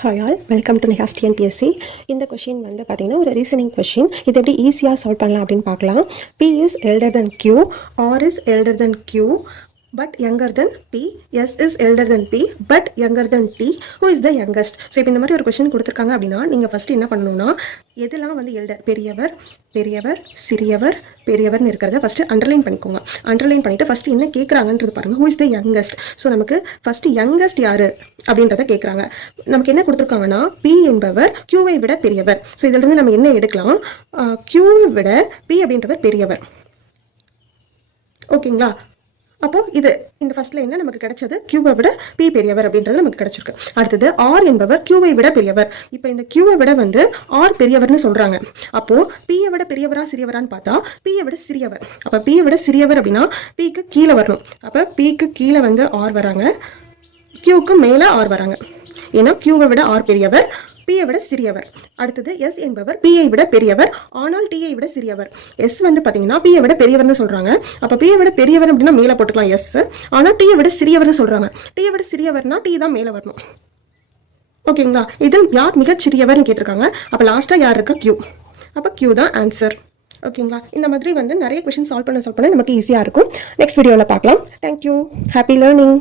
Hi all, welcome to Nihas TNPSC. இந்த question வந்து பார்த்தீங்கன்னா ஒரு ரீசனிங் கொஷின். இது எப்படி ஈஸியாக சால்வ் பண்ணலாம் அப்படின்னு பார்க்கலாம். P is elder than Q, R is elder than Q but younger than P, S is elder than P but younger than T, who is the youngest? So இப்போ இந்த மாதிரி ஒரு கொஷின் கொடுத்துருக்காங்க அப்படின்னா நீங்கள் ஃபஸ்ட்டு என்ன பண்ணணும்னா எதெல்லாம் வந்து எல்டர், பெரியவர், பெரியவர், சிறியவர், பெரியவர்னு இருக்கிறத ஃபஸ்ட்டு அண்டர்லைன் பண்ணிக்கோங்க. அண்டர்லைன் பண்ணிவிட்டு ஃபஸ்ட்டு என்ன கேட்குறாங்கன்றது பாருங்கள். Who is the youngest? So நமக்கு ஃபஸ்ட்டு யங்கஸ்ட் யார் அப்படின்றத கேட்குறாங்க. நமக்கு என்ன கொடுத்துருக்காங்கன்னா P என்பவர் Qவை விட பெரியவர். ஸோ இதிலிருந்து நம்ம என்ன எடுக்கலாம்? Qவை விட P அப்படின்றவர் பெரியவர். ஓகேங்களா? அப்போது இந்த ஃபர்ஸ்ட்ல என்ன நமக்கு கிடைச்சது? Qவை விட P பெரியவர் அப்படின்றது நமக்கு கிடைச்சிருக்கு. அடுத்தது R என்பவர் Qவை விட பெரியவர். இப்போ இந்த Qவை விட வந்து R பெரியவர்னு சொல்றாங்க. அப்போ Pயை விட பெரியவரா சிறியவரான்னு பார்த்தா Pயை விட சிறியவர். அப்போ Pயை விட சிறியவர் அப்படின்னா Pக்கு கீழே வரணும். அப்போ Pக்கு கீழே வந்து R வராங்க, Qக்கு மேலே R வராங்க. ஏன்னா Qவை விட R பெரியவர், Pயை விட சிறியவர். அடுத்தது S என்பவர் Pயை விட பெரியவர், ஆனால் Tயை விட சிறியவர். S வந்து பார்த்தீங்கன்னா Pயை விட பெரியவர்னு சொல்றாங்க. அப்போ Pயை விட பெரியவர் அப்படின்னா மேலே போட்டுக்கலாம் S. ஆனால் Tயை விட சிறியவர்னு சொல்றாங்க. Tயை விட சிறியவர்னா T தான் மேலே வரணும். ஓகேங்களா? இதில் யார் மிகச்சிறியவர்னு கேட்டிருக்காங்க. அப்போ லாஸ்ட்டாக யார் இருக்கா? Q. அப்போ Q தான் ஆன்சர். ஓகேங்களா? இந்த மாதிரி வந்து நிறைய கொஸ்டின் சால்வ் பண்ண நமக்கு ஈஸியாக இருக்கும். நெக்ஸ்ட் வீடியோவில் பார்க்கலாம். தேங்க்யூ. Happy learning.